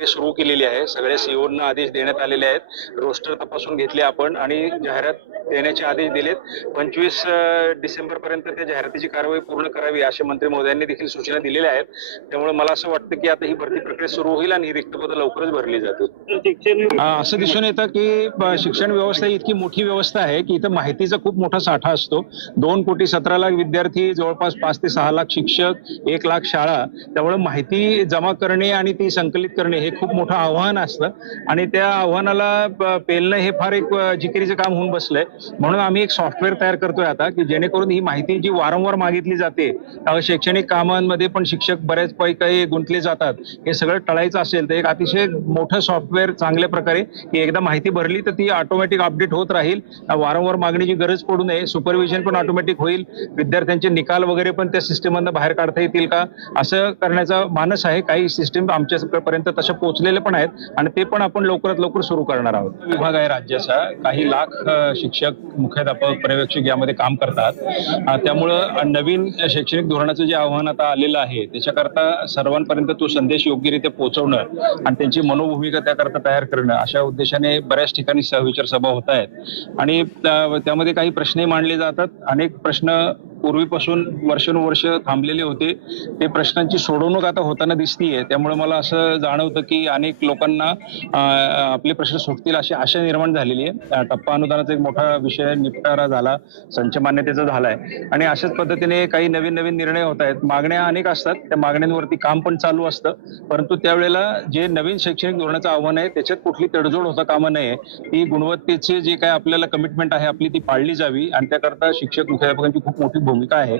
ते सुरू केलेली आहे. सगळ्या सीओना आदेश देण्यात आलेले आहेत. रोस्टर तपासून घेतले आपण आणि जाहिरात देण्याचे आदेश दिलेत. 25 डिसेंबर पर्यंत त्या जाहिरातीची कारवाई पूर्ण करावी असे मंत्री महोदयांनी देखील सूचना दिलेल्या आहेत. त्यामुळे मला असं वाटतं की आता ही भरती प्रक्रिया सुरू होईल आणि ही रिक्त पदं लवकरच भरली जातील. असं दिसून येतं की शिक्षण व्यवस्था इतकी मोठी व्यवस्था आहे की इथं माहितीचा खूप मोठा साठा असतो. 2,17,00,000 विद्यार्थी, जवळपास 5 ते 6 लाख शिक्षक, 1 लाख शाळा. त्यामुळे माहिती जमा करणे आणि ती संकलित करणे हे खूप मोठं आव्हान असतं आणि त्या आव्हानाला पेलणं हे फार एक जिकिरीचं काम होऊन बसलंय. म्हणून आम्ही एक सॉफ्टवेअर तयार करतोय आता की जेणेकरून ही माहिती जी वारंवार मागितली जाते, शैक्षणिक कामांमध्ये पण शिक्षक बऱ्याच काही गुंतले जातात, हे सगळं टळायचं असेल तर एक अतिशय मोठं सॉफ्टवेअर चांगल्या प्रकारे की एकदा माहिती भरली तर ती ऑटोमॅटिक अपडेट होत राहील. वारंवार मागणीची गरज पडू नये. सुपरविजन पण ऑटोमॅटिक होईल. विद्यार्थ्यांचे निकाल वगैरे पण त्या सिस्टीममधून बाहेर काढता येतील का, असं करण्याचा मानस आहे. काही सिस्टीम आमच्यापर्यंत तशा पोहोचलेले पण आहेत आणि ते पण आपण लवकरात लवकर सुरू करणार आहोत. विभाग आहे राज्याचा, काही लाख शिक्षक, मुख्याध्यापक, पर्यवेक्षक यामध्ये काम करतात. त्यामुळं नवीन शैक्षणिक धोरणाचं जे आव्हान आता आलेलं आहे त्याच्याकरता सर्वांपर्यंत तो संदेश योग्यरित्या पोहोचवणं आणि त्यांची मनोभूमिका त्याकरता तयार करणं, अशा उद्देशाने बऱ्याच ठिकाणी सहविचार सभा होत आहेत आणि त्यामध्ये काही प्रश्नही मांडले जातात. अनेक प्रश्न पूर्वीपासून वर्षानुवर्ष थांबलेले होते, ते प्रश्नांची सोडवणूक आता होताना दिसतीये. त्यामुळे मला असं जाणवतं की अनेक लोकांना आपले प्रश्न सुटतील अशी आशा निर्माण झालेली आहे. टप्पा अनुदानाचा एक मोठा विषय निपटारा झाला, संच मान्यतेचा झालाय आणि अशाच पद्धतीने काही नवीन नवीन निर्णय होत आहेत. मागण्या अनेक असतात, त्या मागण्यांवरती काम पण चालू असतं, परंतु त्यावेळेला जे नवीन शैक्षणिक धोरणाचं आव्हान आहे त्याच्यात कुठली तडजोड होता कामा नये. ही गुणवत्तेची जी काय आपल्याला कमिटमेंट आहे आपली ती पाळली जावी आणि त्याकरता शिक्षक, मुख्याध्यापकांची खूप मोठी भूमिका आहे.